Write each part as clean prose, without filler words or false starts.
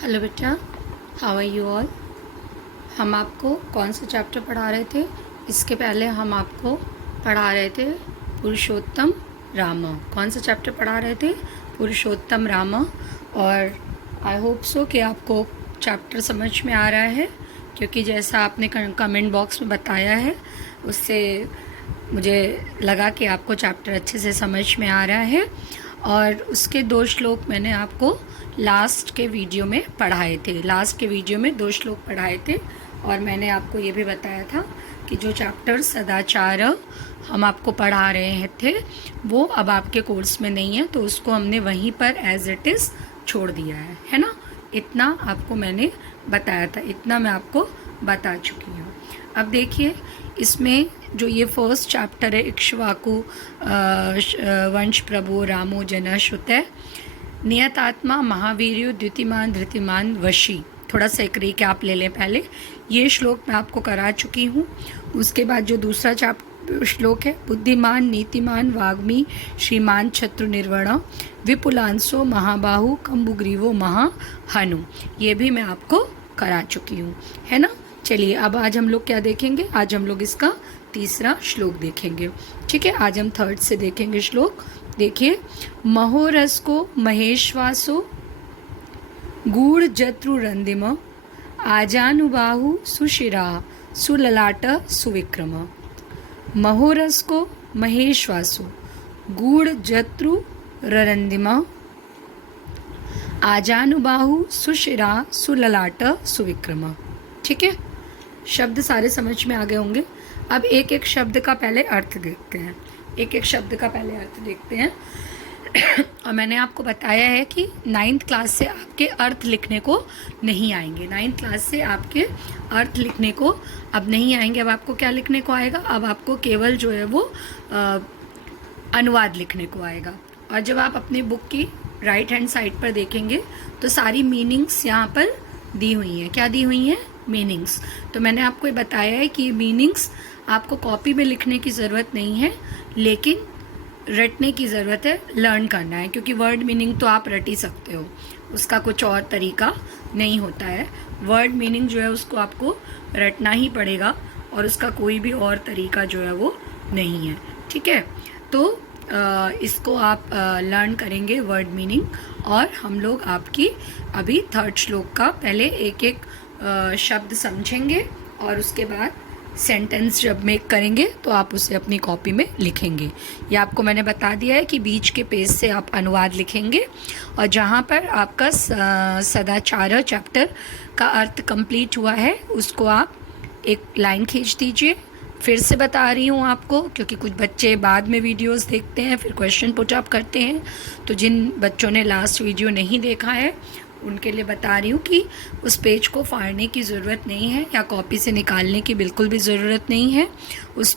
Hello बेटा, how are you all. हम आपको कौन सा चैप्टर पढ़ा रहे थे? इसके पहले हम आपको पढ़ा रहे थे पुरुषोत्तम राम। कौन सा चैप्टर पढ़ा रहे थे? पुरुषोत्तम राम। और आई होप सो कि आपको चैप्टर समझ में आ रहा है, क्योंकि जैसा आपने कमेंट बॉक्स में बताया है उससे मुझे लगा कि आपको चैप्टर अच्छे से समझ में आ रहा है। और उसके 2 श्लोक मैंने आपको लास्ट के वीडियो में पढ़ाए थे। लास्ट के वीडियो में 2 श्लोक पढ़ाए थे और मैंने आपको ये भी बताया था कि जो चैप्टर सदाचार हम आपको पढ़ा रहे थे वो अब आपके कोर्स में नहीं है, तो उसको हमने वहीं पर एज इट इज़ छोड़ दिया है ना। इतना आपको मैंने बताया था, इतना मैं आपको बता चुकी हूँ। अब देखिए, इसमें जो ये फर्स्ट चैप्टर है, इक्ष्वाकु वंश प्रभु रामो जन श्रुतय नियतात्मा महावीर्यो द्युतिमान धृतिमान वशी। थोड़ा सा एक रिकैप ले लें पहले। ये श्लोक मैं आपको करा चुकी हूँ। उसके बाद जो दूसरा श्लोक है, बुद्धिमान नीतिमान वाग्मी श्रीमान शत्रु निर्वण विपुलांसो महाबाहु कंबुग्रीवो महाहनु, ये भी मैं आपको करा चुकी हूँ, है ना। चलिए, अब आज हम लोग क्या देखेंगे? आज हम लोग इसका तीसरा श्लोक देखेंगे। ठीक है, आज हम थर्ड से देखेंगे श्लोक। देखिए, महोरस को महेश्वासो गूढ़ जत्रु रंदिम आजानुबाहु सुशिरा सुललाट सुविक्रम। महोरस को महेश्वासो गूढ़ जत्रु रंदिम आजानुबाहु सुशिरा सुललाट सुविक्रम। ठीक है, शब्द सारे समझ में आ गए होंगे। अब एक एक शब्द का पहले अर्थ देखते हैं। एक एक शब्द का पहले अर्थ देखते हैं। और मैंने आपको बताया है कि 9th क्लास से आपके अर्थ लिखने को नहीं आएंगे। 9th क्लास से आपके अर्थ लिखने को अब नहीं आएंगे। अब आपको क्या लिखने को आएगा? अब आपको केवल जो है वो अनुवाद लिखने को आएगा। और जब आप अपनी बुक की राइट हैंड साइड पर देखेंगे तो सारी मीनिंग्स यहाँ पर दी हुई हैं। क्या दी हुई हैं? मीनिंग्स। तो मैंने आपको ये बताया है कि मीनिंग्स आपको कॉपी में लिखने की ज़रूरत नहीं है, लेकिन रटने की ज़रूरत है, लर्न करना है, क्योंकि वर्ड मीनिंग तो आप रट ही सकते हो, उसका कुछ और तरीका नहीं होता है। वर्ड मीनिंग जो है उसको आपको रटना ही पड़ेगा और उसका कोई भी और तरीका जो है वो नहीं है। ठीक है, तो इसको आप लर्न करेंगे वर्ड मीनिंग। और हम लोग आपकी अभी थर्ड श्लोक का पहले एक एक शब्द समझेंगे और उसके बाद सेंटेंस जब मेक करेंगे तो आप उसे अपनी कॉपी में लिखेंगे। ये आपको मैंने बता दिया है कि बीच के पेज से आप अनुवाद लिखेंगे और जहाँ पर आपका सदाचार चैप्टर का अर्थ कंप्लीट हुआ है उसको आप एक लाइन खींच दीजिए। फिर से बता रही हूँ आपको, क्योंकि कुछ बच्चे बाद में वीडियोस देखते हैं फिर क्वेश्चन पुट अप करते हैं, तो जिन बच्चों ने लास्ट वीडियो नहीं देखा है उनके लिए बता रही हूँ कि उस पेज को फाड़ने की ज़रूरत नहीं है या कॉपी से निकालने की बिल्कुल भी ज़रूरत नहीं है। उस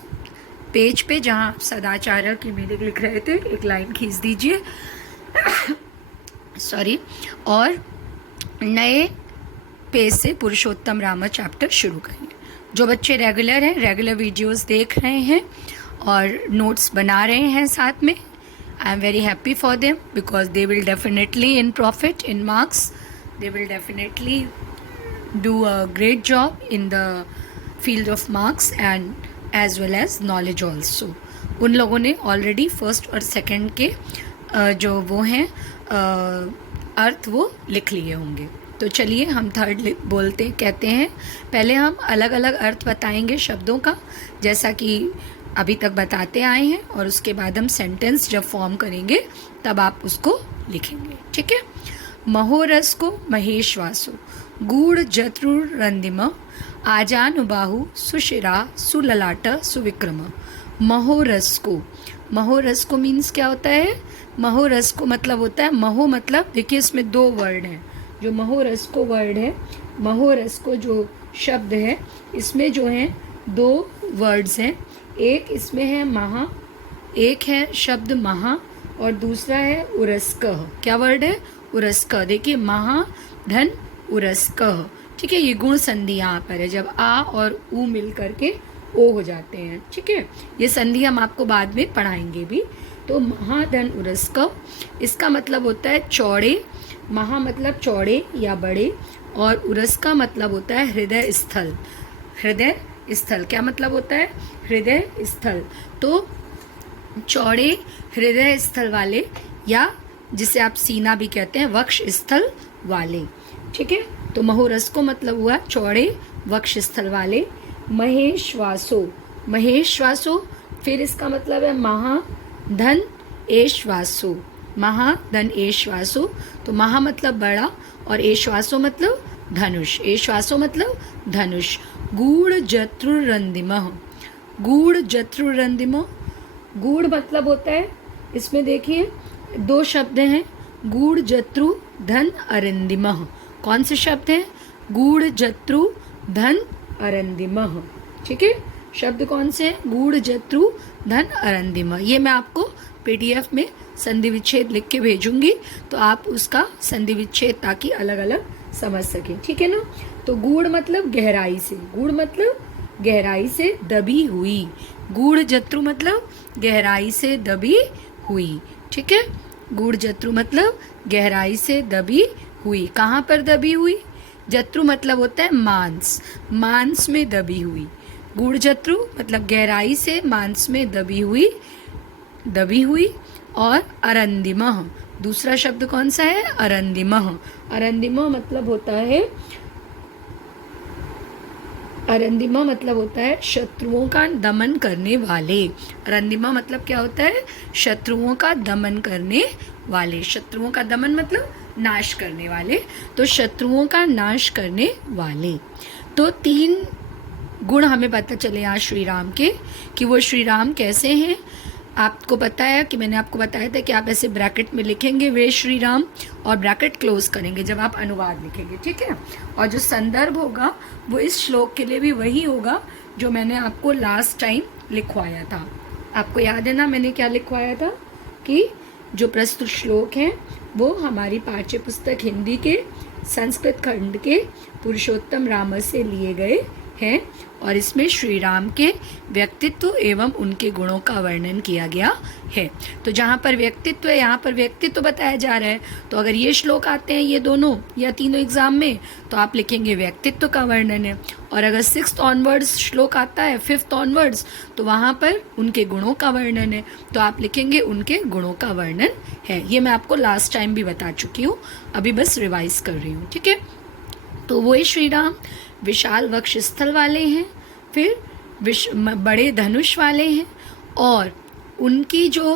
पेज पे जहाँ आप सदाचार की मीनिंग लिख रहे थे एक लाइन खींच दीजिए सॉरी, और नए पेज से पुरुषोत्तम राम चैप्टर शुरू करिए। जो बच्चे रेगुलर हैं, रेगुलर वीडियोस देख रहे हैं और नोट्स बना रहे हैं साथ में, I am very happy for them because they will definitely in profit in marks. They will definitely do a great job in the field of marks and as well as knowledge also. उन लोगों ने already first और second के जो वो हैं अर्थ वो लिख लिए होंगे। तो चलिए हम थर्ड कहते हैं। पहले हम अलग अलग अर्थ बताएंगे शब्दों का, जैसा कि अभी तक बताते आए हैं, और उसके बाद हम सेंटेंस जब फॉर्म करेंगे तब आप उसको लिखेंगे। ठीक है, महोरस को महेश्वासु गूढ़ जत्रुर रंदिम आजानुबाहु सुशिरा सुललाट सुविक्रम। महोरस को मीन्स क्या होता है? महोरस को मतलब होता है, महो मतलब देखिए इसमें 2 वर्ड हैं। जो महोरस को वर्ड है, महोरस को जो शब्द है इसमें जो है 2 वर्ड्स हैं। एक इसमें है महा, एक है शब्द महा और दूसरा है उरस्कः। क्या वर्ड है? उरस्कः। देखिए, महा धन उरस्कः। ठीक है, ये गुण संधि यहाँ पर है, जब आ और ऊ मिल करके ओ हो जाते हैं। ठीक है, ये संधि हम आपको बाद में पढ़ाएंगे भी। तो महाधन उरस्कः इसका मतलब होता है चौड़े महा मतलब चौड़े या बड़े, और उरस का मतलब होता है हृदय स्थल। हृदय स्थल क्या मतलब होता है? हृदय स्थल। तो चौड़े हृदय स्थल वाले, या जिसे आप सीना भी कहते हैं, वक्ष स्थल वाले। ठीक है, तो महोरस को मतलब हुआ चौड़े वक्ष स्थल वाले। महेश्वासो, महेश्वासो, फिर इसका मतलब है महाधन एश्वासो, महाधन एश्वासो। तो महा मतलब बड़ा और एश्वासो मतलब धनुष, एश्वासो मतलब धनुष। गूढ़ जत्रुरंदिमः, गूढ़ जत्रुरंदिमः, गूढ़ मतलब होता है, इसमें देखिए दो शब्द हैं, गूढ़ जत्रु धन अरिंदिमः। कौन से शब्द हैं? गूढ़ जत्रु धन अरिंदिमः। ठीक है, शब्द कौन से हैं? गूढ़ जत्रु धन अरिंदिमः। ये मैं आपको पीडीएफ में संधि विच्छेद लिख के भेजूंगी, तो आप उसका संधि विच्छेद ताकि अलग अलग समझ सकें। ठीक है ना। तो गूढ़ मतलब गहराई से, गूढ़ मतलब गहराई से दबी हुई, गूढ़ जत्रु मतलब गहराई से दबी हुई। ठीक है, गूढ़ जत्रु मतलब गहराई से दबी हुई। कहाँ पर दबी हुई? जत्रु मतलब होता है मांस, मांस में दबी हुई। गूढ़ जत्रु मतलब गहराई से मांस में दबी हुई, दबी हुई। और अरंदिमः, दूसरा शब्द कौन सा है? अरंदिमः। अरंदिमः मतलब होता है, अरंदिमा मतलब होता है शत्रुओं का दमन करने वाले। अरंदिमा मतलब क्या होता है? शत्रुओं का दमन करने वाले। शत्रुओं का दमन मतलब नाश करने वाले, तो शत्रुओं का नाश करने वाले। तो 3 गुण हमें पता चले यहाँ श्री राम के, कि वो श्री राम कैसे हैं। आपको पता है कि मैंने आपको बताया था कि आप ऐसे ब्रैकेट में लिखेंगे वे श्री राम, और ब्रैकेट क्लोज करेंगे जब आप अनुवाद लिखेंगे। ठीक है, और जो संदर्भ होगा वो इस श्लोक के लिए भी वही होगा जो मैंने आपको लास्ट टाइम लिखवाया था। आपको याद है ना मैंने क्या लिखवाया था? कि जो प्रस्तुत श्लोक हैं वो हमारी पाठ्य पुस्तक हिंदी के संस्कृत खंड के पुरुषोत्तम राम से लिए गए हैं, और इसमें श्री राम के व्यक्तित्व एवं उनके गुणों का वर्णन किया गया है। तो जहाँ पर व्यक्तित्व है यहाँ पर व्यक्तित्व बताया जा रहा है। तो अगर ये श्लोक आते हैं ये दोनों या तीनों एग्जाम में, तो आप लिखेंगे व्यक्तित्व का वर्णन है। और अगर 6th ऑनवर्ड्स श्लोक आता है, 5th ऑनवर्ड्स, तो वहाँ पर उनके गुणों का वर्णन है, तो आप लिखेंगे उनके गुणों का वर्णन है। ये मैं आपको लास्ट टाइम भी बता चुकी हूँ, अभी बस रिवाइज कर रही हूँ। ठीक है, तो वही श्री राम विशाल वक्ष स्थल वाले हैं, फिर बड़े धनुष वाले हैं, और उनकी जो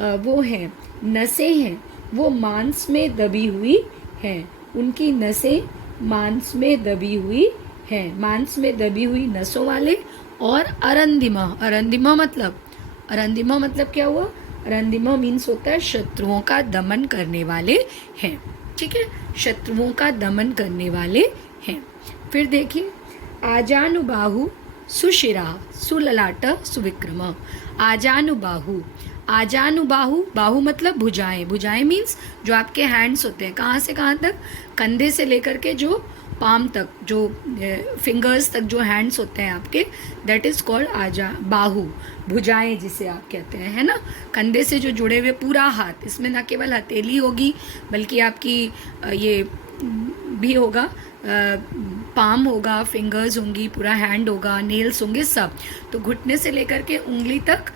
वो हैं नसें हैं वो मांस में दबी हुई हैं। उनकी नसें मांस में दबी हुई हैं, मांस में दबी हुई नसों वाले। और अरंदिमा, अरंदिमा मतलब क्या हुआ? अरंदिमा मीन्स होता है शत्रुओं का दमन करने वाले हैं। ठीक है, शत्रुओं का दमन करने वाले हैं। फिर देखिए, आजानुबाहु सुशिरा सुललाट सुविक्रम। आजानुबाहु, आजानुबाहु, बाहु मतलब भुजाएं, भुजाएं मीन्स जो आपके हैंड्स होते हैं, कहाँ से कहाँ तक? कंधे से लेकर के जो पाम तक, जो फिंगर्स तक जो हैंड्स होते हैं आपके, दैट इज कॉल्ड आजा बाहु, भुजाएं जिसे आप कहते हैं, है ना। कंधे से जो जुड़े हुए पूरा हाथ, इसमें ना केवल हथेली होगी बल्कि आपकी ये भी होगा, पाम होगा, फिंगर्स होंगी, पूरा हैंड होगा, नेल्स होंगे, सब। तो घुटने से लेकर के उंगली तक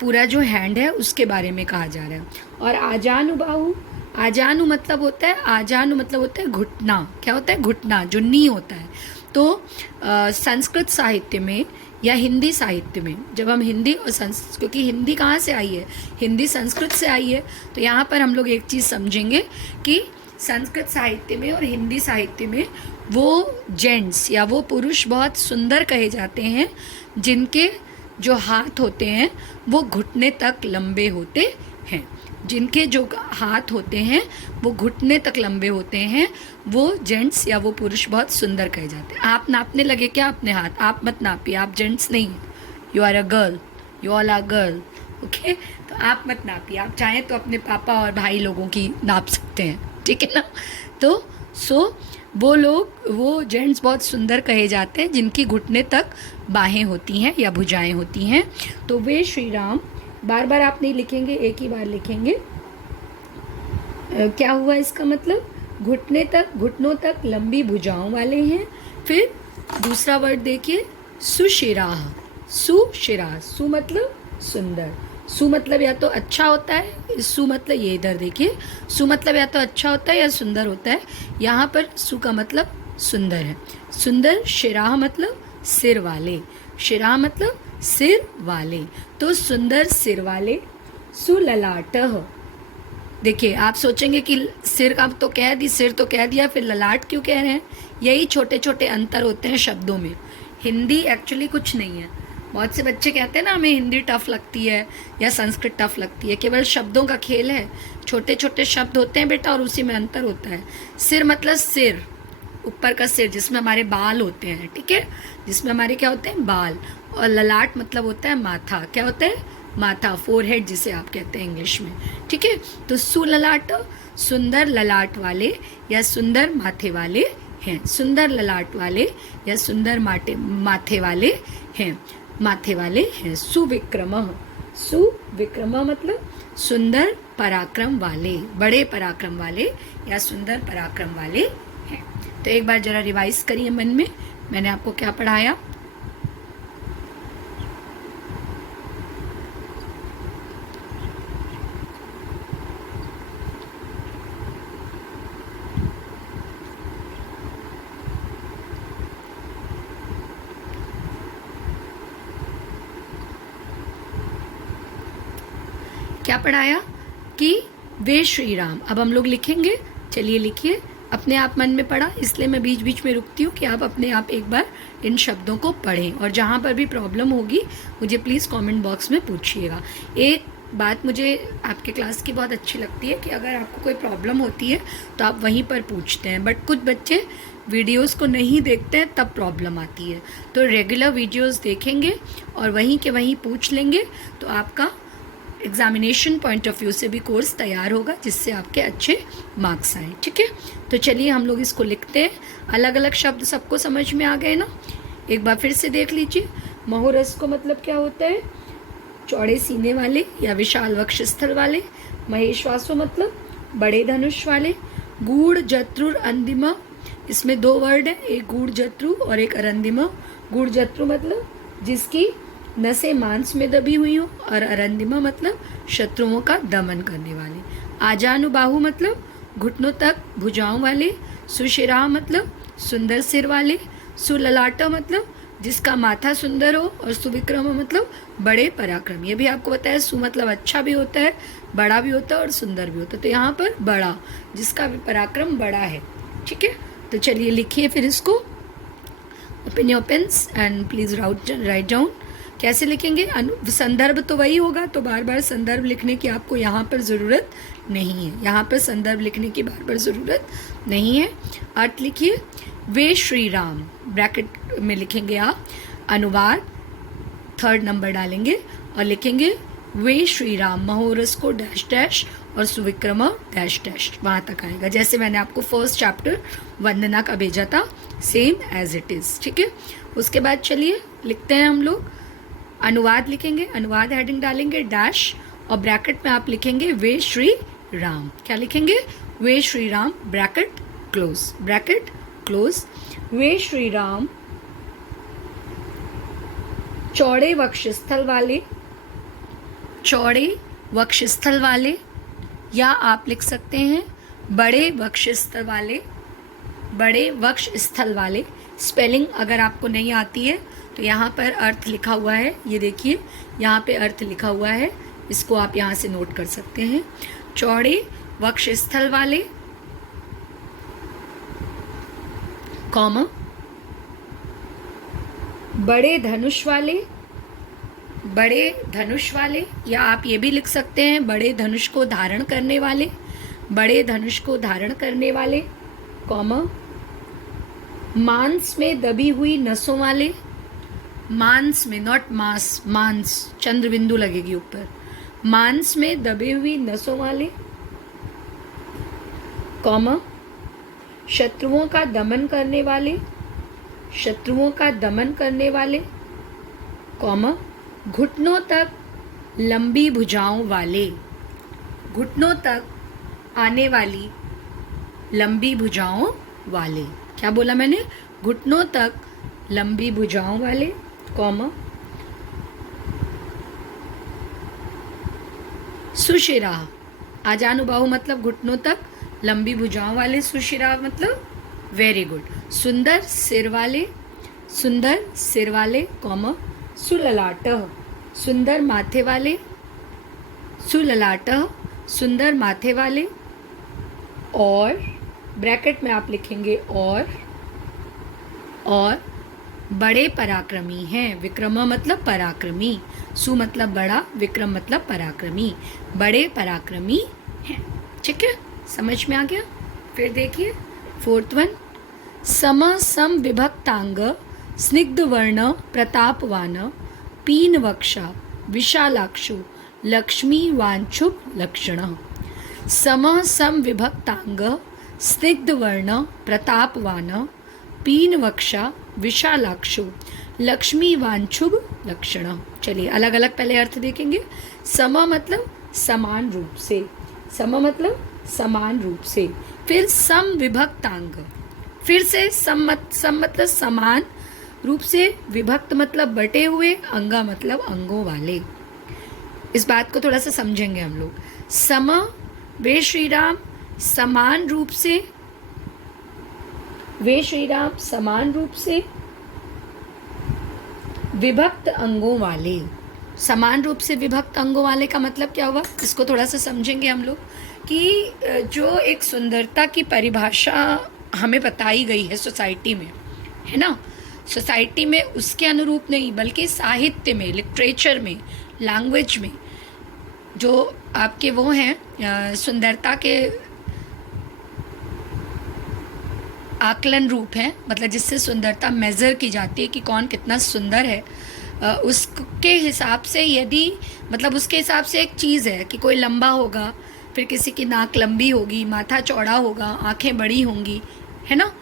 पूरा जो हैंड है उसके बारे में कहा जा रहा है। और आजानुबाहु, आजानु मतलब होता है, आजानु मतलब होता है घुटना। क्या होता है? घुटना, जो नी होता है। तो संस्कृत साहित्य में या हिंदी साहित्य में, जब हम हिंदी और क्योंकि हिंदी कहाँ से आई है? हिंदी संस्कृत से आई है। तो यहाँ पर हम लोग एक चीज़ समझेंगे कि संस्कृत साहित्य में और हिंदी साहित्य में वो जेंट्स या वो पुरुष बहुत सुंदर कहे जाते हैं जिनके जो हाथ होते हैं वो घुटने तक लंबे होते हैं। जिनके जो हाथ होते हैं वो घुटने तक लंबे होते हैं, वो जेंट्स या वो पुरुष बहुत सुंदर कहे जाते हैं। आप नापने लगे क्या अपने हाथ? आप मत नापिए, आप जेंट्स नहीं, you are a girl, you all are girl, okay. तो आप मत नापिए, आप चाहें तो अपने पापा और भाई लोगों की नाप सकते हैं, ठीक है ना। तो वो लोग, वो जेंट्स बहुत सुंदर कहे जाते हैं जिनकी घुटने तक बाहें होती हैं या भुजाएं होती हैं। तो वे श्री राम, बार बार आप नहीं लिखेंगे, एक ही बार लिखेंगे। क्या हुआ इसका मतलब? घुटनों तक लंबी भुजाओं वाले हैं। फिर दूसरा वर्ड देखिए, सुशिराह। सुशिराह, सु मतलब सुंदर। सु मतलब या तो अच्छा होता है, सु मतलब ये इधर देखिए, सु मतलब या तो अच्छा होता है या सुंदर होता है। यहाँ पर सु का मतलब सुंदर है। सुंदर। शिराह मतलब सिर वाले। शिराह मतलब सिर वाले। तो सुंदर सिर वाले। सुललाटह। देखिए आप सोचेंगे कि सिर का तो कह दी, सिर तो कह दिया, फिर ललाट क्यों कह रहे हैं? यही छोटे छोटे अंतर होते हैं शब्दों में। हिंदी एक्चुअली कुछ नहीं है। बहुत से बच्चे कहते हैं ना हमें हिंदी टफ लगती है या संस्कृत टफ लगती है, केवल शब्दों का खेल है। छोटे छोटे शब्द होते हैं बेटा और उसी में अंतर होता है। सिर मतलब सिर, ऊपर का सिर जिसमें हमारे बाल होते हैं, ठीक है, जिसमें हमारे क्या होते हैं, बाल। और ललाट मतलब होता है माथा। क्या होता है? माथा, फोरहेड जिसे आप कहते हैं इंग्लिश में, ठीक है। तो सुललाट सुंदर ललाट वाले या सुंदर माथे वाले हैं। सुंदर ललाट वाले या सुंदर माथे वाले हैं, माथे वाले हैं। सुविक्रमः। सुविक्रमः मतलब सुंदर पराक्रम वाले, बड़े पराक्रम वाले या सुंदर पराक्रम वाले हैं। तो एक बार जरा रिवाइज करिए मन में, मैंने आपको क्या पढ़ाया। क्या पढ़ाया कि वे श्री राम। अब हम लोग लिखेंगे, चलिए लिखिए। अपने आप मन में पढ़ा, इसलिए मैं बीच बीच में रुकती हूँ कि आप अपने आप एक बार इन शब्दों को पढ़ें। और जहाँ पर भी प्रॉब्लम होगी मुझे प्लीज़ कमेंट बॉक्स में पूछिएगा। एक बात मुझे आपके क्लास की बहुत अच्छी लगती है कि अगर आपको कोई प्रॉब्लम होती है तो आप वहीं पर पूछते हैं, बट कुछ बच्चे वीडियोस को नहीं देखते हैं तब प्रॉब्लम आती है। तो रेगुलर वीडियोस देखेंगे और वहीं के वहीं पूछ लेंगे तो आपका एग्जामिनेशन पॉइंट ऑफ व्यू से भी कोर्स तैयार होगा, जिससे आपके अच्छे मार्क्स आए, ठीक है। तो चलिए हम लोग इसको लिखते हैं। अलग अलग शब्द सबको समझ में आ गए ना? एक बार फिर से देख लीजिए। महोरस को मतलब क्या होता है? चौड़े सीने वाले या विशाल वक्षस्थल वाले। महेश्वासो मतलब बड़े धनुष वाले। गूढ़ जत्रुर अंदिमा, इसमें दो वर्ड है, एक गूढ़ जत्रु और एक अरंदिमा। गूढ़ जत्रु मतलब जिसकी नसें मांस में दबी हुई हो, और अरंदिमा मतलब शत्रुओं का दमन करने वाले। आजानुबाहु मतलब घुटनों तक भुजाओं वाले। सुशिरा मतलब सुंदर सिर वाले। सुललाट मतलब जिसका माथा सुंदर हो, और सुविक्रम मतलब बड़े पराक्रम। ये भी आपको पता है, सु मतलब अच्छा भी होता है, बड़ा भी होता है और सुंदर भी होता है। तो यहाँ पर बड़ा, जिसका भी पराक्रम बड़ा है, ठीक है। तो चलिए लिखिए फिर इसको। Open your pens and please write down. कैसे लिखेंगे? संदर्भ तो वही होगा, तो बार बार संदर्भ लिखने की आपको यहाँ पर ज़रूरत नहीं है। यहाँ पर संदर्भ लिखने की बार बार ज़रूरत नहीं है। अर्थ लिखिए। वे श्री राम, ब्रैकेट में लिखेंगे आप। अनुवाद 3rd नंबर डालेंगे और लिखेंगे वे श्री राम, महोरस को डैश डैश और सुविक्रमा डैश डैश, वहाँ तक आएगा। जैसे मैंने आपको फर्स्ट चैप्टर वंदना का भेजा था, सेम एज इट इज़, ठीक है। उसके बाद चलिए लिखते हैं हम लोग। अनुवाद लिखेंगे, अनुवाद हेडिंग डालेंगे डैश, और ब्रैकेट में आप लिखेंगे वे श्री राम। क्या लिखेंगे? वे Shri Ram, bracket close, bracket close. वे श्री राम चौड़े वक्षस्थल वाले, चौड़े वक्षस्थल वाले, या आप लिख सकते हैं बड़े वक्षस्थल वाले, बड़े वक्षस्थल वाले। स्पेलिंग अगर आपको नहीं आती है तो यहाँ पर अर्थ लिखा हुआ है, ये देखिए यहाँ पे अर्थ लिखा हुआ है, इसको आप यहाँ से नोट कर सकते हैं। चौड़े वक्षस्थल वाले, कॉमा, बड़े धनुष वाले, बड़े धनुष वाले, या आप ये भी लिख सकते हैं बड़े धनुष को धारण करने वाले, बड़े धनुष को धारण करने वाले, कॉमा, मांस में दबी हुई नसों वाले। मांस में, नॉट मांस, मांस चंद्र बिंदु लगेगी ऊपर। मांस में दबी हुई नसों वाले, कॉमा, शत्रुओं का दमन करने वाले, शत्रुओं का दमन करने वाले, कॉमा, घुटनों तक लंबी भुजाओं वाले, घुटनों तक आने वाली लंबी भुजाओं वाले। क्या बोला मैंने? घुटनों तक लंबी भुजाओं वाले, कॉमा, सुशिरा। आजानुबाहु मतलब घुटनों तक, लंबी भुजाओं वाले, सुशिरा मतलब वेरी गुड, सुंदर सिर वाले, सुंदर सिर वाले, कॉमा, सुललाट, सुंदर माथे वाले, सुललाट, सुंदर माथे वाले, और ब्रैकेट में आप लिखेंगे और बड़े पराक्रमी हैं। विक्रम मतलब पराक्रमी, सु मतलब बड़ा, विक्रम मतलब पराक्रमी, बड़े पराक्रमी हैं। ठीक है, समझ में आ गया? फिर देखिए 4th वन, सम सम विभक्तांग स्निग्ध वर्ण प्रतापवान पीन वक्षा विशालाक्षु लक्ष्मी वांछुक लक्षण। सम सम विभक्तांग स्निग्ध वर्ण प्रतापवान पीन वक्षा विशालाक्षु लक्ष्मी वांछुब लक्षण। चलिए अलग अलग पहले अर्थ देखेंगे। सम मतलब समान रूप से, सम मतलब समान रूप से। फिर सम विभक्तांग, फिर से सम मतलब समान रूप से, विभक्त मतलब बटे हुए, अंगा मतलब अंगों वाले। इस बात को थोड़ा सा समझेंगे हम लोग। सम, वे श्री राम समान रूप से, वे श्री राम समान रूप से विभक्त अंगों वाले। समान रूप से विभक्त अंगों वाले का मतलब क्या हुआ? इसको थोड़ा सा समझेंगे हम लोग कि जो एक सुंदरता की परिभाषा हमें बताई गई है सोसाइटी में, है ना, सोसाइटी में उसके अनुरूप नहीं बल्कि साहित्य में, लिटरेचर में, लैंग्वेज में जो आपके वो हैं सुंदरता के आकलन रूप हैं, मतलब जिससे सुंदरता मेज़र की जाती है कि कौन कितना सुंदर है, उसके हिसाब से यदि मतलब उसके हिसाब से एक चीज़ है कि कोई लंबा होगा, फिर किसी की नाक लंबी होगी, माथा चौड़ा होगा, आंखें बड़ी होंगी, है ना,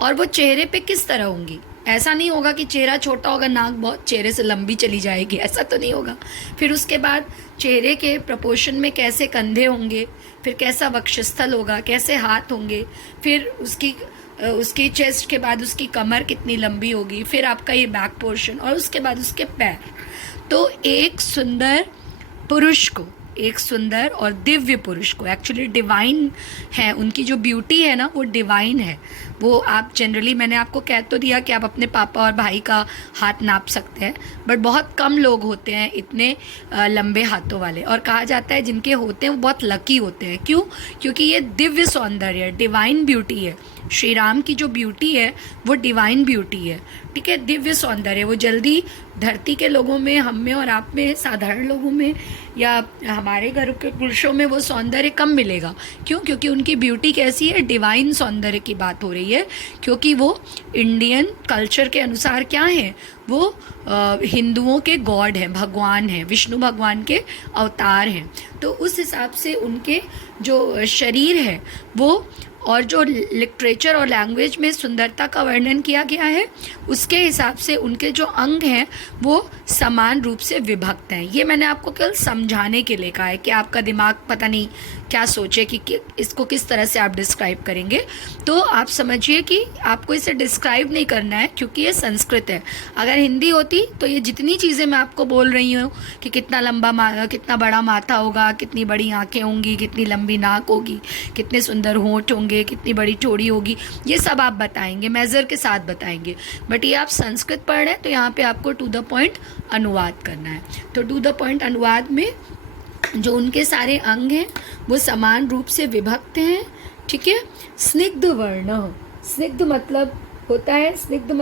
और वो चेहरे पे किस तरह होंगी। ऐसा नहीं होगा कि चेहरा छोटा होगा, नाक बहुत चेहरे से लंबी चली जाएगी, ऐसा तो नहीं होगा। फिर उसके बाद चेहरे के प्रपोर्शन में कैसे कंधे होंगे, फिर कैसा वक्षस्थल होगा, कैसे हाथ होंगे, फिर उसकी चेस्ट के बाद उसकी कमर कितनी लंबी होगी, फिर आपका ये बैक पोर्शन, और उसके बाद उसके पैर। तो एक सुंदर पुरुष को, एक सुंदर और दिव्य पुरुष को, एक्चुअली डिवाइन है, उनकी जो ब्यूटी है ना वो डिवाइन है। वो आप जनरली, मैंने आपको कह तो दिया कि आप अपने पापा और भाई का हाथ नाप सकते हैं, बट बहुत कम लोग होते हैं इतने लंबे हाथों वाले, और कहा जाता है जिनके होते हैं वो बहुत लकी होते हैं। क्यों? क्योंकि ये दिव्य सौंदर्य है, डिवाइन ब्यूटी है। श्री राम की जो ब्यूटी है वो डिवाइन ब्यूटी है, ठीक है, दिव्य सौंदर्य। वो जल्दी धरती के लोगों में, हम में और आप में, साधारण लोगों में या हमारे घर के पुरुषों में वो सौंदर्य कम मिलेगा। क्यों? क्योंकि उनकी ब्यूटी कैसी है, डिवाइन सौंदर्य की बात हो रही है, क्योंकि वो इंडियन कल्चर के अनुसार क्या है, वो हिंदुओं के गॉड हैं, भगवान हैं, विष्णु भगवान के अवतार हैं। तो उस हिसाब से उनके जो शरीर है वो, और जो लिटरेचर और लैंग्वेज में सुंदरता का वर्णन किया गया है उसके हिसाब से उनके जो अंग हैं वो समान रूप से विभक्त हैं। ये मैंने आपको केवल समझाने के लिए कहा है कि आपका दिमाग पता नहीं क्या सोचे कि इसको किस तरह से आप डिस्क्राइब करेंगे। तो आप समझिए कि आपको इसे डिस्क्राइब नहीं करना है क्योंकि ये संस्कृत है। अगर हिंदी होती तो ये जितनी चीज़ें मैं आपको बोल रही हूँ कि कितना लंबा, कितना बड़ा माथा होगा, कितनी बड़ी आँखें होंगी, कितनी लंबी नाक होगी, कितने सुंदर होंठ होंगे, कितनी बड़ी चौड़ी होगी, ये सब आप बताएंगे, मेज़र के साथ बताएंगे। बट ये आप संस्कृत पढ़ रहे हैं तो यहाँ पे आपको टू द पॉइंट अनुवाद करना है। तो टू द पॉइंट अनुवाद में जो उनके सारे अंग हैं वो समान रूप से विभक्त हैं, ठीक है। स्निग्ध वर्ण, स्निग्ध मतलब होता है, स्निग्ध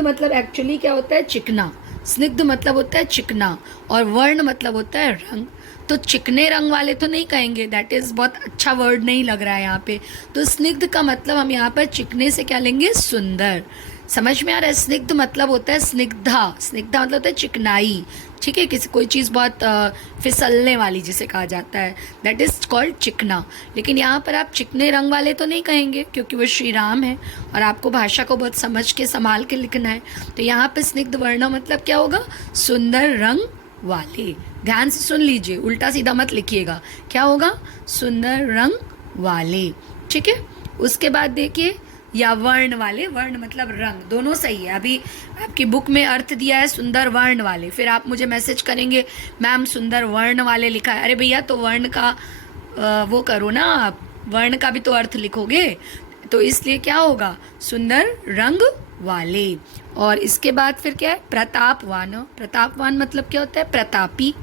मतलब एक्चुअली क्या होता है, चिकना। स्निग्ध मतलब होता है चिकना, और वर्ण मतलब होता है रंग। तो चिकने रंग वाले तो नहीं कहेंगे, दैट इज़ बहुत अच्छा वर्ड नहीं लग रहा है यहाँ पे। तो स्निग्ध का मतलब हम यहाँ पर चिकने से क्या लेंगे, सुंदर। समझ में आ रहा है? स्निग्ध मतलब होता है स्निग्धा, स्निग्धा मतलब होता है चिकनाई, ठीक है, किसी कोई चीज़ बहुत फिसलने वाली जिसे कहा जाता है, दैट इज़ कॉल्ड चिकना। लेकिन यहाँ पर आप चिकने रंग वाले तो नहीं कहेंगे क्योंकि वो श्री राम है और आपको भाषा को बहुत समझ के संभाल के लिखना है। तो यहाँ पर स्निग्ध वर्ण मतलब क्या होगा, सुंदर रंग वाले। ध्यान से सुन लीजिए, उल्टा सीधा मत लिखिएगा। क्या होगा, सुंदर रंग वाले, ठीक है। उसके बाद देखिए या वर्ण वाले, वर्ण मतलब रंग, दोनों सही है। अभी आपकी बुक में अर्थ दिया है सुंदर वर्ण वाले, फिर आप मुझे मैसेज करेंगे मैम सुंदर वर्ण वाले लिखा है। अरे भैया तो वर्ण का वो करो ना, आप वर्ण का भी तो अर्थ लिखोगे, तो इसलिए क्या होगा सुंदर रंग वाले। और इसके बाद फिर क्या है प्रतापवान। प्रतापवान मतलब क्या होता है प्रतापी,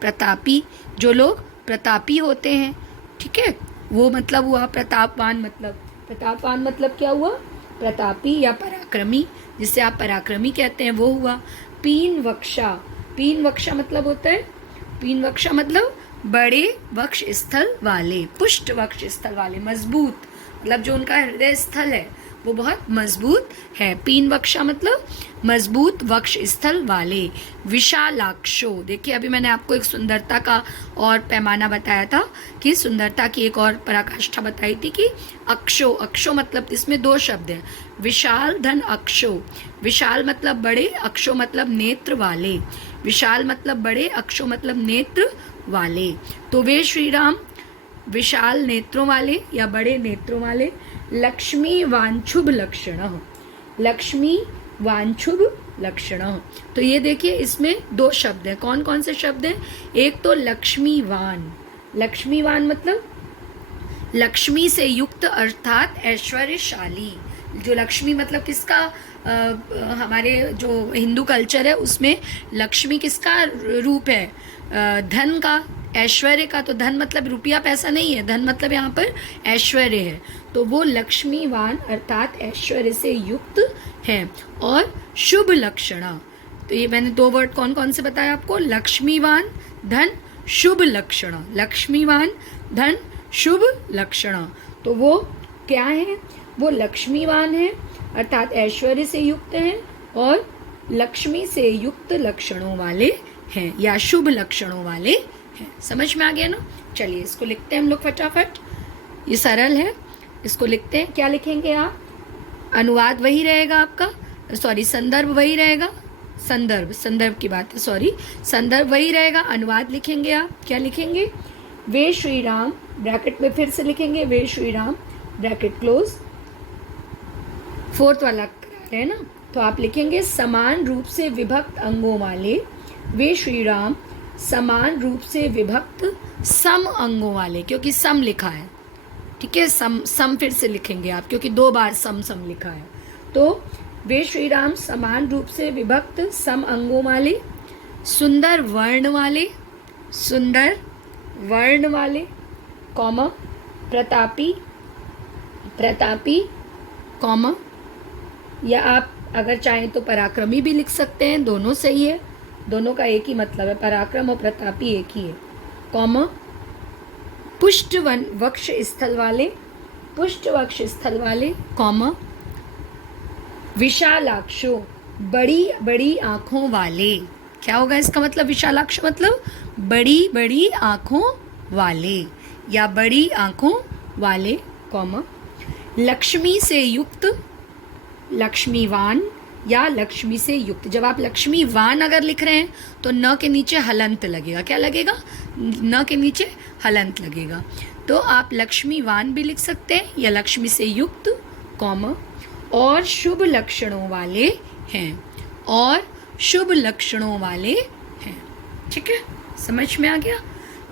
प्रतापी जो लोग प्रतापी होते हैं, ठीक है, वो मतलब हुआ प्रतापवान। मतलब प्रतापवान मतलब क्या हुआ प्रतापी या पराक्रमी, जिसे आप पराक्रमी कहते हैं, वो हुआ। पीन वक्षा, पीन वक्षा मतलब होता है, पीन वक्षा मतलब बड़े वक्ष स्थल वाले, पुष्ट वक्ष स्थल वाले, मजबूत, मतलब जो उनका हृदय स्थल है वो बहुत मजबूत है। पीन वक्षा मतलब मजबूत वक्ष स्थल वाले। विशालाक्षो, देखिए अभी मैंने आपको एक सुंदरता का और पैमाना बताया था कि सुंदरता की एक और पराकाष्ठा बताई थी कि अक्षो, अक्षो मतलब इसमें दो शब्द हैं, विशाल धन अक्षो। विशाल मतलब बड़े, अक्षो मतलब नेत्र वाले। विशाल मतलब बड़े, अक्षो मतलब नेत्र वाले। तो वे श्री राम विशाल नेत्रों वाले या बड़े नेत्रों वाले। लक्ष्मी वांछुभ लक्षण, लक्ष्मी वांछुभ लक्षण। तो ये देखिए इसमें दो शब्द हैं, कौन कौन से शब्द हैं, एक तो लक्ष्मीवान, लक्ष्मीवान मतलब लक्ष्मी से युक्त अर्थात ऐश्वर्यशाली। जो लक्ष्मी मतलब किसका हमारे जो हिंदू कल्चर है उसमें लक्ष्मी किसका रूप है, धन का, ऐश्वर्य का। तो धन मतलब रुपया पैसा नहीं है, धन मतलब यहाँ पर ऐश्वर्य है। तो वो लक्ष्मीवान अर्थात ऐश्वर्य से युक्त है। और शुभ लक्षणा, तो ये मैंने दो वर्ड कौन कौन से बताया आपको, लक्ष्मीवान धन शुभ लक्षणा, लक्ष्मीवान धन शुभ लक्षणा। तो वो क्या है, वो लक्ष्मीवान है अर्थात ऐश्वर्य से युक्त हैं और लक्ष्मी से युक्त लक्षणों वाले हैं या शुभ लक्षणों वाले हैं। समझ में आ गया ना। चलिए इसको लिखते हैं हम लोग फटाफट, ये सरल है, इसको लिखते हैं। क्या लिखेंगे आप, अनुवाद वही रहेगा आपका, सॉरी संदर्भ वही रहेगा, संदर्भ, संदर्भ की बात है, सॉरी संदर्भ वही रहेगा। अनुवाद लिखेंगे आप, क्या लिखेंगे, वे श्री राम, ब्रैकेट में फिर से लिखेंगे वे Shri Ram, bracket close, fourth वाला करा रहे हैं ना, तो आप लिखेंगे समान रूप से विभक्त अंगों वाले, वे श्री राम समान रूप से विभक्त सम अंगों वाले, क्योंकि सम लिखा है, ठीक है, सम सम फिर से लिखेंगे आप क्योंकि दो बार सम सम लिखा है। तो वे श्री राम समान रूप से विभक्त सम अंगों वाले, सुंदर वर्ण वाले, सुंदर वर्ण वाले, कॉमा प्रतापी, प्रतापी, कॉमा, या आप अगर चाहें तो पराक्रमी भी लिख सकते हैं, दोनों सही है, दोनों का एक ही मतलब है, पराक्रम और प्रतापी एक ही है, कॉमा पुष्ट वक्ष स्थल वाले, पुष्ट वक्ष स्थल वाले, कॉमा विशालाक्षो बड़ी बड़ी आँखों वाले। क्या होगा इसका मतलब, विशालाक्ष मतलब बड़ी बड़ी आँखों वाले या बड़ी आँखों वाले, कॉमा लक्ष्मी से युक्त, लक्ष्मीवान या लक्ष्मी से युक्त। जब आप लक्ष्मीवान अगर लिख रहे हैं तो न के नीचे हलंत लगेगा, क्या लगेगा, न के नीचे हलंत लगेगा। तो आप लक्ष्मीवान भी लिख सकते हैं या लक्ष्मी से युक्त, कॉमा और शुभ लक्षणों वाले हैं, और शुभ लक्षणों वाले हैं। ठीक है, समझ में आ गया।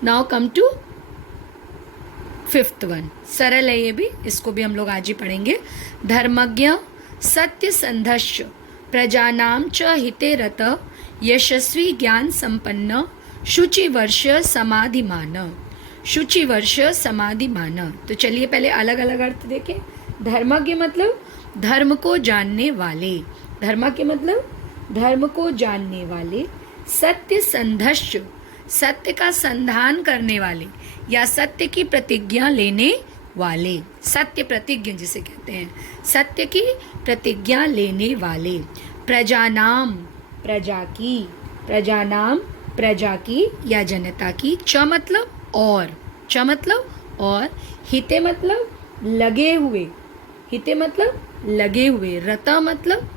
Now come to fifth one, सरल है ये भी, इसको भी हम लोग आज ही पढ़ेंगे। धर्मज्ञ सत्य संधश्च प्रजानां च हिते रत यशस्वी ज्ञान संपन्न शुचिवर्ष समाधिमान, शुचिवर्ष समाधिमान। तो चलिए पहले अलग अलग अर्थ देखें। धर्मज्ञ मतलब धर्म को जानने वाले, धर्मज्ञ मतलब धर्म को जानने वाले। सत्य संधश्च सत्य का संधान करने वाले या सत्य की प्रतिज्ञा लेने वाले, सत्य प्रतिज्ञा जिसे कहते हैं, सत्य की प्रतिज्ञा लेने वाले। प्रजानाम प्रजा की, प्रजानाम प्रजा की या जनता की। च मतलब और, च मतलब और। हिते मतलब लगे हुए, हिते मतलब लगे हुए। रता मतलब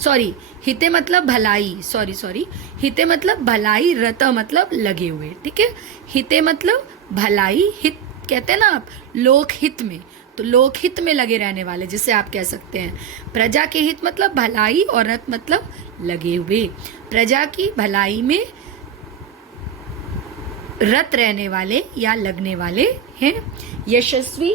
सॉरी, हिते मतलब भलाई, सॉरी हिते मतलब भलाई, रता मतलब लगे हुए। ठीक है, हिते मतलब भलाई, हित कहते हैं ना आप लोक हित में, तो लोकहित में लगे रहने वाले, जिसे आप कह सकते हैं। प्रजा के हित मतलब भलाई और रत मतलब लगे हुए। प्रजा की भलाई में रत रहने वाले या लगने वाले हैं। यशस्वी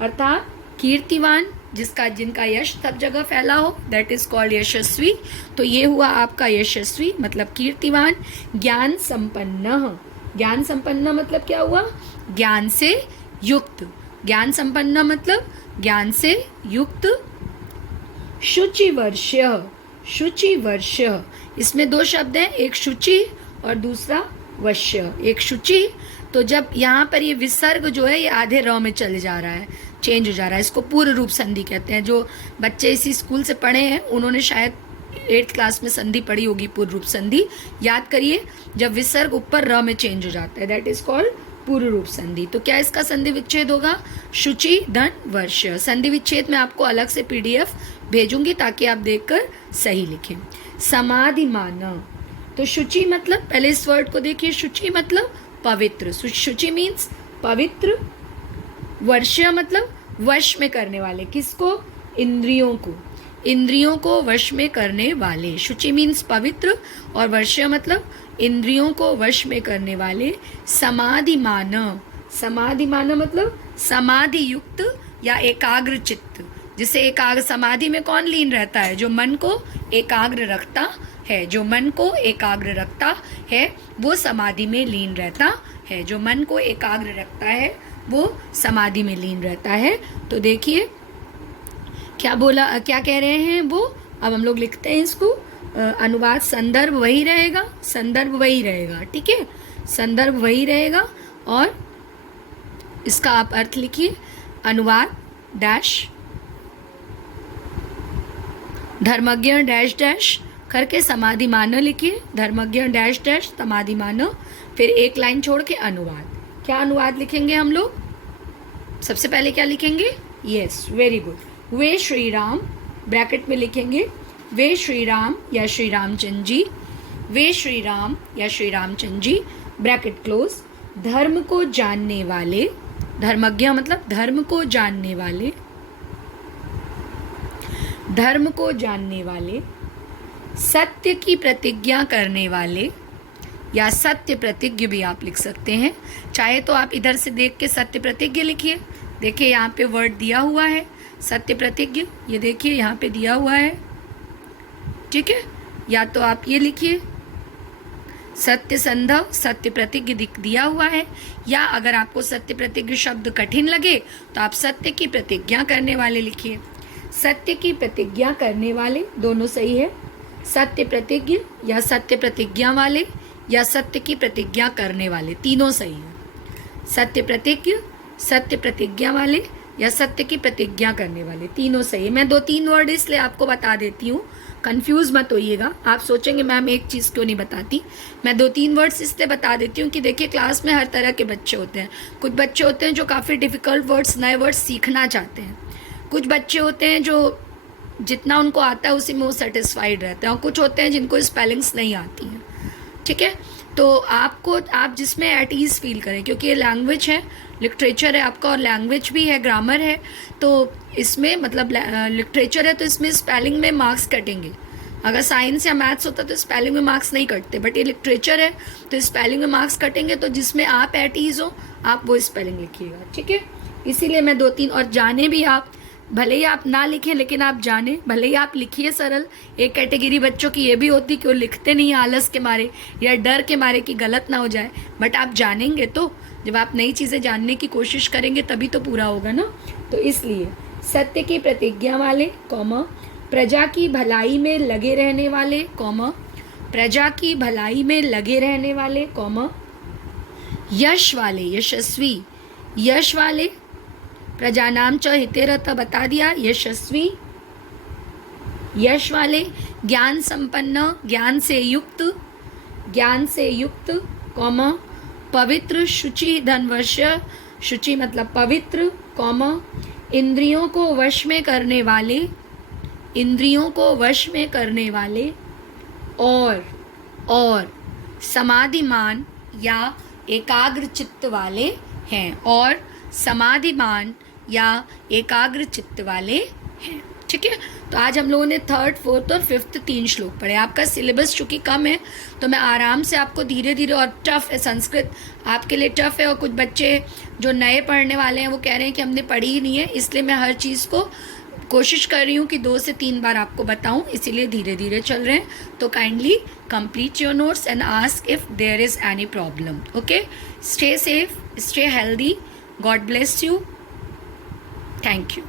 अर्थात कीर्तिवान, जिनका यश सब जगह फैला हो, दैट इज कॉल्ड यशस्वी। तो ये हुआ आपका यशस्वी मतलब कीर्तिवान। ज्ञान संपन्न, ज्ञान संपन्न मतलब क्या हुआ? ज्ञान से युक्त। ज्ञान संपन्न मतलब ज्ञान से युक्त। शुचिवर्ष्य, शुचिवर्ष्य, इसमें दो शब्द हैं, एक शुचि और दूसरा वश्य। एक शुचि, तो जब यहाँ पर ये विसर्ग जो है ये आधे र में चले जा रहा है, चेंज हो जा रहा है, इसको पूर्व रूप संधि कहते हैं। जो बच्चे इसी स्कूल से पढ़े हैं उन्होंने शायद 8th क्लास में संधि पढ़ी होगी, पूर्व रूप संधि। याद करिए, जब विसर्ग ऊपर र में चेंज हो जाता है, दैट इज कॉल्ड पूर्व रूप संधि। तो क्या इसका संधि विच्छेद होगा? शुचि धन वर्ष। संधि विच्छेद में आपको अलग से PDF भेजूंगी ताकि आप देखकर सही लिखें। समाधिमान, तो शुचि मतलब, पहले इस वर्ड को देखिए, शुचि मतलब पवित्र, शुचि मीन्स पवित्र। वर्ष्य मतलब वश में करने वाले, किसको? इंद्रियों को, इंद्रियों को वश में करने वाले। शुचि मीन्स पवित्र और वर्ष्य मतलब इंद्रियों को वश में करने वाले। समाधिमान, समाधिमान मतलब समाधि युक्त या एकाग्र चित्त, जिसे एकाग्र, समाधि में कौन लीन रहता है? जो मन को एकाग्र रखता है, जो मन को एकाग्र रखता है वो समाधि में लीन रहता है। जो मन को एकाग्र रखता है वो समाधि में लीन रहता है। तो देखिए क्या बोला, क्या कह रहे हैं वो। अब हम लोग लिखते हैं इसको, अनुवाद संदर्भ वही रहेगा, संदर्भ वही रहेगा, ठीक है, संदर्भ वही रहेगा। और इसका आप अर्थ लिखिए, अनुवाद डैश धर्मज्ञ डैश डैश करके समाधि मानो लिखिए, धर्मज्ञ डैश डैश समाधि मानो, फिर एक लाइन छोड़ के अनुवाद। क्या अनुवाद लिखेंगे हम लोग? सबसे पहले क्या लिखेंगे? Yes, very good. वे श्री राम, ब्रैकेट में लिखेंगे वे श्री राम या श्री रामचंद्र जी, वे श्री राम या श्री रामचंद्र जी, ब्रैकेट क्लोज। धर्म को जानने वाले, धर्मज्ञ मतलब धर्म को जानने वाले, धर्म को जानने वाले, सत्य की प्रतिज्ञा करने वाले, या सत्य प्रतिज्ञ भी आप लिख सकते हैं। चाहे तो आप इधर से देख के सत्य प्रतिज्ञ लिखिए, देखिए यहाँ पे वर्ड दिया हुआ है सत्य प्रतिज्ञ, ये देखिए यहाँ पे दिया हुआ है, ठीक है। या तो आप ये लिखिए सत्य संधव, सत्य प्रतिज्ञ दिया हुआ है। या अगर आपको सत्य प्रतिज्ञ शब्द कठिन लगे तो आप सत्य की प्रतिज्ञा करने वाले लिखिए। सत्य की प्रतिज्ञा करने वाले दोनों सही है, सत्य प्रतिज्ञ या सत्य प्रतिज्ञा वाले या सत्य की प्रतिज्ञा करने वाले, तीनों सही है। सत्य प्रतिज्ञ, सत्य प्रतिज्ञा वाले या सत्य की प्रतिज्ञा करने वाले, तीनों सही है। मैं 2-3 वर्ड इसलिए आपको बता देती हूँ, कंफ्यूज मत होइएगा। आप सोचेंगे मैम एक चीज़ क्यों नहीं बताती। मैं 2-3 वर्ड्स इसलिए बता देती हूँ कि देखिए क्लास में हर तरह के बच्चे होते हैं। कुछ बच्चे होते हैं जो काफ़ी डिफ़िकल्ट वर्ड्स, नए वर्ड्स सीखना चाहते हैं। कुछ बच्चे होते हैं जो जितना उनको आता है उसी में वो सेटिस्फाइड रहते हैं, और कुछ होते हैं जिनको स्पेलिंग्स नहीं आती हैं, ठीक है। तो आपको, आप जिसमें एट ईज़ फील करें, क्योंकि ये लैंग्वेज है, लिटरेचर है आपका और लैंग्वेज भी है, ग्रामर है, तो इसमें मतलब लिटरेचर है तो इसमें स्पेलिंग में मार्क्स कटेंगे। अगर साइंस या मैथ्स होता तो स्पेलिंग में मार्क्स नहीं कटते, बट ये लिटरेचर है तो स्पेलिंग में मार्क्स कटेंगे। तो जिसमें आप एट ईज़ हो आप वो स्पेलिंग लिखिएगा, ठीक है। इसीलिए मैं 2-3, और जाने भी आप, भले ही आप ना लिखें लेकिन आप जाने, भले ही आप लिखिए सरल। एक कैटेगरी बच्चों की ये भी होती कि वो लिखते नहीं आलस के मारे या डर के मारे कि गलत ना हो जाए, बट आप जानेंगे तो, जब आप नई चीज़ें जानने की कोशिश करेंगे तभी तो पूरा होगा ना। तो इसलिए सत्य की प्रतिज्ञा वाले, कॉमा, प्रजा की भलाई में लगे रहने वाले, कॉमा, प्रजा की भलाई में लगे रहने वाले, कॉमा, यश वाले, यशस्वी, यश वाले, प्रजानाम च हितेरथ बता दिया, यशस्वी, यश वाले, ज्ञान संपन्न, ज्ञान से युक्त, ज्ञान से युक्त, कॉमा, पवित्र, शुचि धनवश्य, शुचि मतलब पवित्र, कॉमा, इंद्रियों को वश में करने वाले, इंद्रियों को वश में करने वाले, और समाधिमान या एकाग्र चित्त वाले हैं, और समाधिमान या एकाग्र चित्त वाले हैं। ठीक है, तो आज हम लोगों ने 3rd, 4th और 5th 3 श्लोक पढ़े। आपका सिलेबस चूँकि कम है तो मैं आराम से आपको धीरे धीरे, और टफ़ है संस्कृत आपके लिए, टफ़ है, और कुछ बच्चे जो नए पढ़ने वाले हैं वो कह रहे हैं कि हमने पढ़ी ही नहीं है, इसलिए मैं हर चीज़ को कोशिश कर रही हूँ कि 2 से 3 बार आपको बताऊँ, इसीलिए धीरे धीरे चल रहे हैं। तो kindly complete your notes and ask if there is any problem. Okay, stay safe, stay healthy, God bless you, thank you.